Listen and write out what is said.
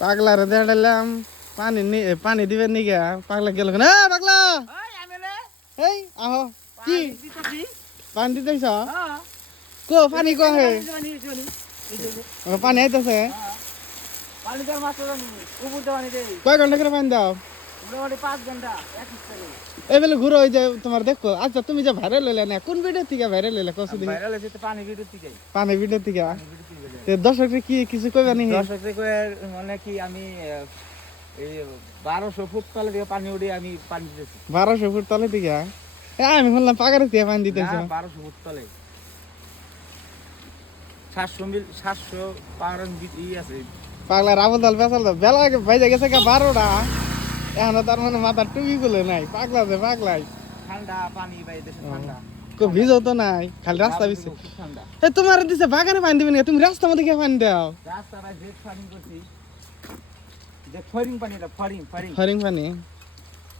পাগলারে দেখালাম পানি দিবেন নি গা পাগলা গেল না পাগলা এই আহো কি পানি দিতেছ কো পানি কো হে পানি আইতাছে কয় ঘন্টা করে পানি দাও এবেলে ঘুরো ওই যে তোমার দেখো আচ্ছা তুমি যে ভাইরাল হইলে না কোন ভিডিও থেকে ভাইরাল হইলে কত দিন পানি ভিডিও থেকে দর্শকরে কি কিছু কইবা নি দর্শকরে কই মানে কি আমি এই 1200 ফুট তলে দিয়ে পানি উড়ে আমি পানি দিতেছি 1200 ফুট তলে থেকে আমি বললাম পাগারে দিয়ে পানি দিতেছ 1200 ফুট তলে 700 পাউন্ড বিটি আছে পাগলা রাবল দল বেসাল দল বেলা বাইজে গেছে কা 12টা এখন তার মানে মাথা টুপি গুলো নাই পাগলা যে পাগলাই ঠান্ডা পানি ভাই দেশে ঠান্ডা কো ভিজো তো নাই খালি রাস্তা বিছে ঠান্ডা এ তোমার দিছে বাগানে পানি দিবেন তুমি রাস্তার মধ্যে কে পানি দাও রাস্তা ভাই জেট ফার্মিং করছি যে ফরিং পানি এটা ফরিং ফরিং পানি